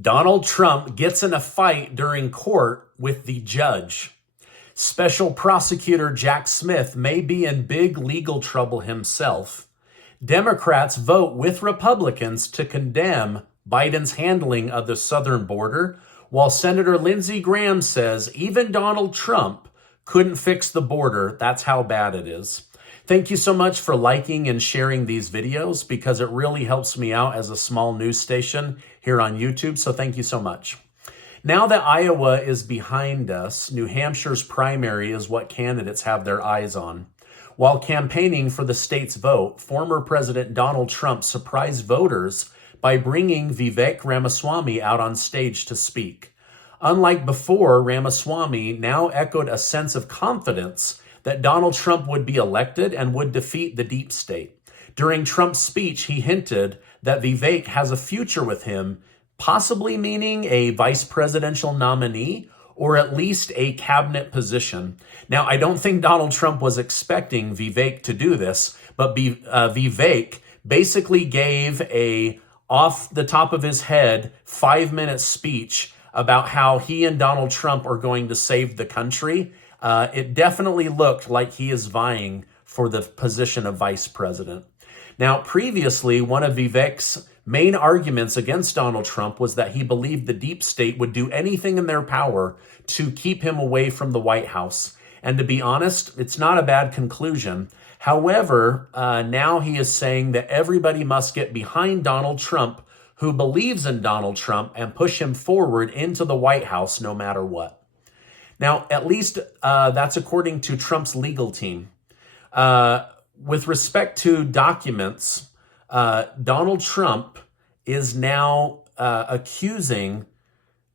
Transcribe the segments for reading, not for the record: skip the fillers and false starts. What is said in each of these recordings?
Donald Trump gets in a fight during court with the judge. Special prosecutor Jack Smith may be in big legal trouble himself. Democrats vote with Republicans to condemn Biden's handling of the southern border, while Senator Lindsey Graham says even Donald Trump couldn't fix the border. That's how bad it is. Thank you so much for liking and sharing these videos because it really helps me out as a small news station here on YouTube. So thank you so much. Now that Iowa is behind us, New Hampshire's primary is what candidates have their eyes on. While campaigning for the state's vote, former President Donald Trump surprised voters by bringing Vivek Ramaswamy out on stage to speak. Unlike before, Ramaswamy now echoed a sense of confidence that Donald Trump would be elected and would defeat the deep state. During Trump's speech, he hinted that Vivek has a future with him, possibly meaning a vice presidential nominee or at least a cabinet position. Now, I don't think Donald Trump was expecting Vivek to do this, but Vivek basically gave a off the top of his head 5-minute speech about how he and Donald Trump are going to save the country. It definitely looked like he is vying for the position of vice president. Now, previously, one of Vivek's main arguments against Donald Trump was that he believed the deep state would do anything in their power to keep him away from the White House. And to be honest, it's not a bad conclusion. However, now he is saying that everybody must get behind Donald Trump, who believes in Donald Trump, and push him forward into the White House no matter what. Now, at least that's according to Trump's legal team. With respect to documents, Donald Trump is now accusing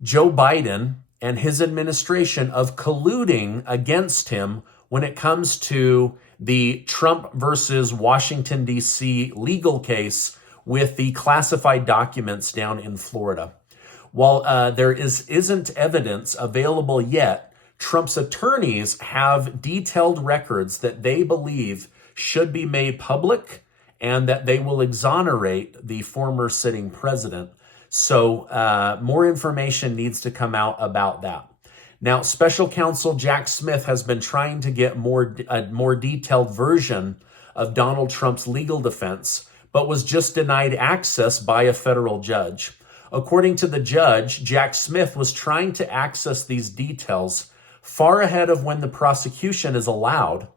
Joe Biden and his administration of colluding against him when it comes to the Trump versus Washington, D.C. legal case with the classified documents down in Florida. While there isn't evidence available yet, Trump's attorneys have detailed records that they believe should be made public and that they will exonerate the former sitting president. So more information needs to come out about that. Now, special counsel Jack Smith has been trying to get a more detailed version of Donald Trump's legal defense, but was just denied access by a federal judge. According to the judge, Jack Smith was trying to access these details far ahead of when the prosecution is allowed.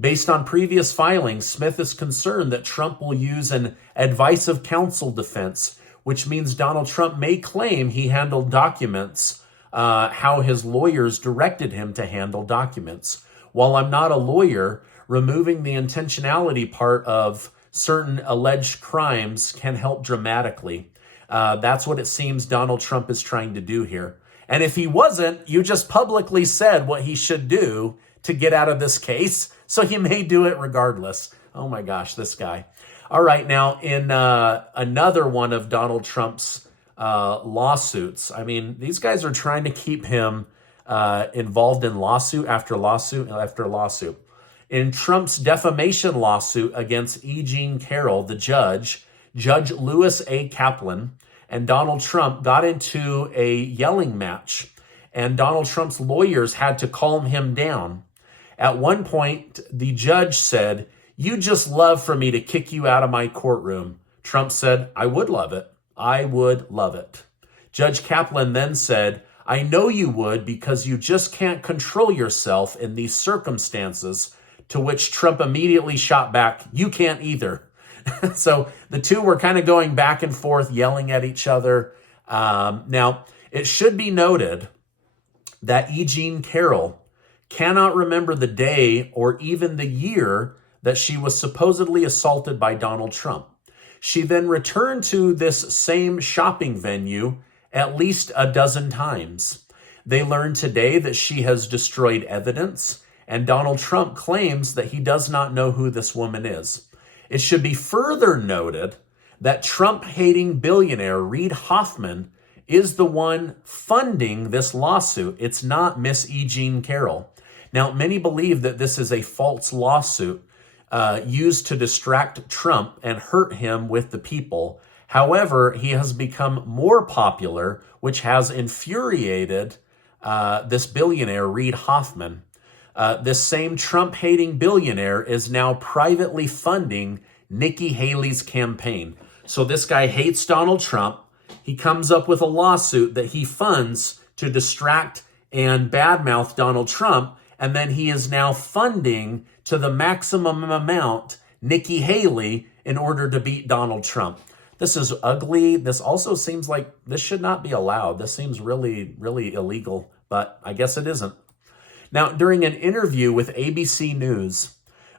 Based on previous filings, Smith is concerned that Trump will use an advice of counsel defense, which means Donald Trump may claim he handled documents how his lawyers directed him to handle documents. While I'm not a lawyer, removing the intentionality part of certain alleged crimes can help dramatically. That's what it seems Donald Trump is trying to do here. And if he wasn't, you just publicly said what he should do to get out of this case, so he may do it regardless. Oh my gosh, this guy. All right, now in another one of Donald Trump's lawsuits, I mean, these guys are trying to keep him involved in lawsuit after lawsuit after lawsuit. In Trump's defamation lawsuit against E Jean Carroll, the judge, Judge Louis A. Kaplan, and Donald Trump got into a yelling match, and Donald Trump's lawyers had to calm him down. At one point, the judge said, "You just love for me to kick you out of my courtroom." Trump said, "I would love it. I would love it." Judge Kaplan then said, "I know you would because you just can't control yourself in these circumstances," to which Trump immediately shot back, "You can't either." So the two were kind of going back and forth, yelling at each other. Now, it should be noted that E Jean Carroll cannot remember the day or even the year that she was supposedly assaulted by Donald Trump. She then returned to this same shopping venue at least a dozen times. They learned today that she has destroyed evidence, and Donald Trump claims that he does not know who this woman is. It should be further noted that Trump-hating billionaire Reid Hoffman is the one funding this lawsuit. It's not Miss E Jean Carroll. Now, many believe that this is a false lawsuit used to distract Trump and hurt him with the people. However, he has become more popular, which has infuriated this billionaire, Reid Hoffman. This same Trump-hating billionaire is now privately funding Nikki Haley's campaign. So this guy hates Donald Trump. He comes up with a lawsuit that he funds to distract and badmouth Donald Trump, and then he is now funding to the maximum amount Nikki Haley in order to beat Donald Trump. This is ugly. This also seems like this should not be allowed. This seems really, really illegal, but I guess it isn't. Now, during an interview with ABC News,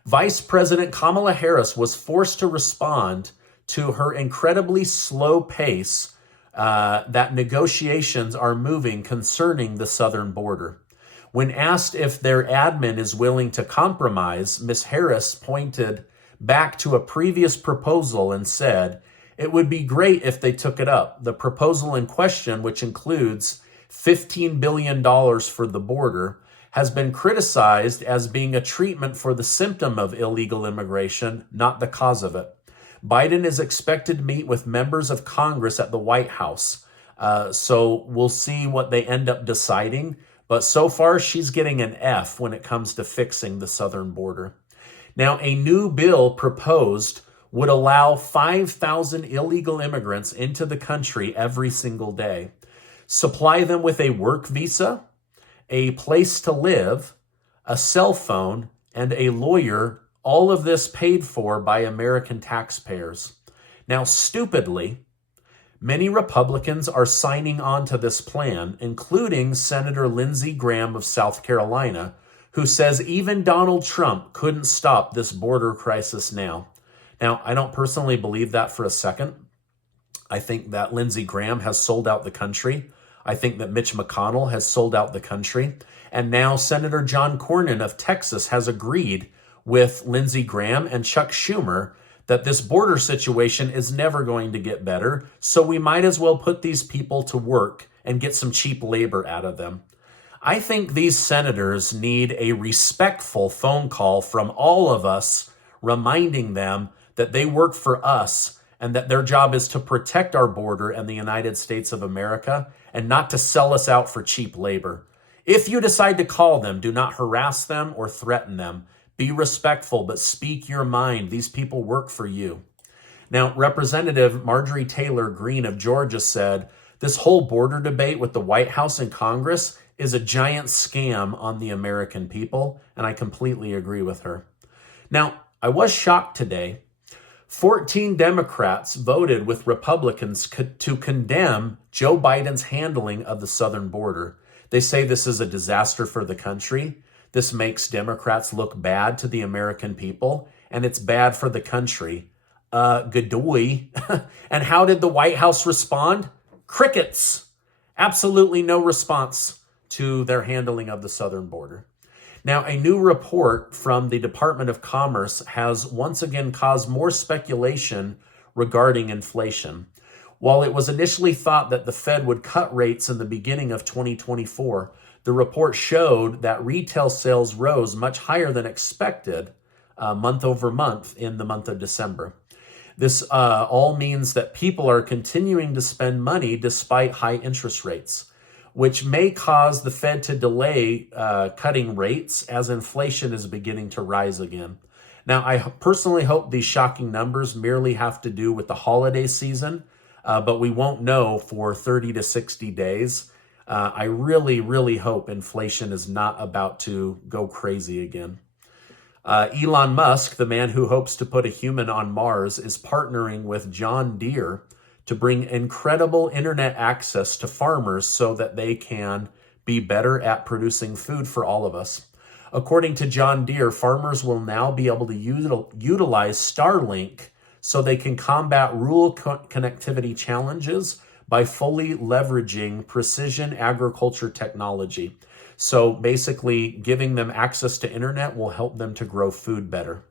Vice President Kamala Harris was forced to respond to her incredibly slow pace that negotiations are moving concerning the southern border. When asked if their admin is willing to compromise, Ms. Harris pointed back to a previous proposal and said, "It would be great if they took it up. The proposal in question, which includes $15 billion for the border, has been criticized as being a treatment for the symptom of illegal immigration, not the cause of it. Biden is expected to meet with members of Congress at the White House. So we'll see what they end up deciding. But so far, she's getting an F when it comes to fixing the southern border." Now, a new bill proposed would allow 5,000 illegal immigrants into the country every single day, supply them with a work visa, a place to live, a cell phone, and a lawyer, all of this paid for by American taxpayers. Now, stupidly, many Republicans are signing on to this plan, including Senator Lindsey Graham of South Carolina, who says even Donald Trump couldn't stop this border crisis now. Now, I don't personally believe that for a second. I think that Lindsey Graham has sold out the country. I think that Mitch McConnell has sold out the country. And now Senator John Cornyn of Texas has agreed with Lindsey Graham and Chuck Schumer that this border situation is never going to get better, so we might as well put these people to work and get some cheap labor out of them. I think these senators need a respectful phone call from all of us, reminding them that they work for us and that their job is to protect our border and the United States of America and not to sell us out for cheap labor. If you decide to call them, do not harass them or threaten them. Be respectful, but speak your mind. These people work for you. Now, Representative Marjorie Taylor Greene of Georgia said, "This whole border debate with the White House and Congress is a giant scam on the American people," and I completely agree with her. Now, I was shocked today. 14 Democrats voted with Republicans to condemn Joe Biden's handling of the southern border. They say this is a disaster for the country. This makes Democrats look bad to the American people, and it's bad for the country. Godoy. And how did the White House respond? Crickets. Absolutely no response to their handling of the southern border. Now, a new report from the Department of Commerce has once again caused more speculation regarding inflation. While it was initially thought that the Fed would cut rates in the beginning of 2024, the report showed that retail sales rose much higher than expected month over month in the month of December. This all means that people are continuing to spend money despite high interest rates, which may cause the Fed to delay cutting rates as inflation is beginning to rise again. Now, I personally hope these shocking numbers merely have to do with the holiday season, but we won't know for 30 to 60 days. I really, really hope inflation is not about to go crazy again. Elon Musk, the man who hopes to put a human on Mars, is partnering with John Deere to bring incredible internet access to farmers so that they can be better at producing food for all of us. According to John Deere, farmers will now be able to utilize Starlink so they can combat rural connectivity challenges by fully leveraging precision agriculture technology. So basically, giving them access to internet will help them to grow food better.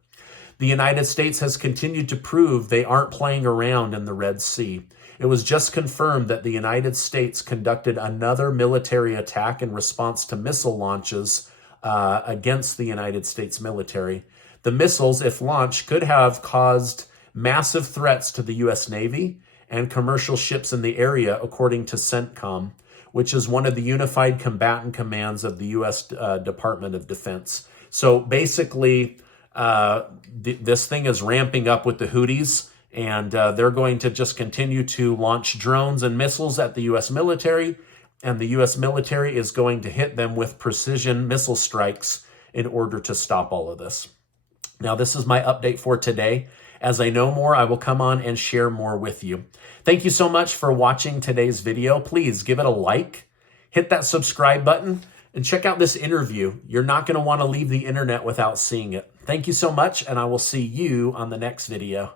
The United States has continued to prove they aren't playing around in the Red Sea. It was just confirmed that the United States conducted another military attack in response to missile launches against the United States military. The missiles, if launched, could have caused massive threats to the U.S. Navy and commercial ships in the area, according to CENTCOM, which is one of the unified combatant commands of the U.S. Department of Defense. So basically, this thing is ramping up with the Houthis, and they're going to just continue to launch drones and missiles at the U.S. military, and the U.S. military is going to hit them with precision missile strikes in order to stop all of this. Now, this is my update for today. As I know more, I will come on and share more with you. Thank you so much for watching today's video. Please give it a like, hit that subscribe button, and check out this interview. You're not going to want to leave the internet without seeing it. Thank you so much, and I will see you on the next video.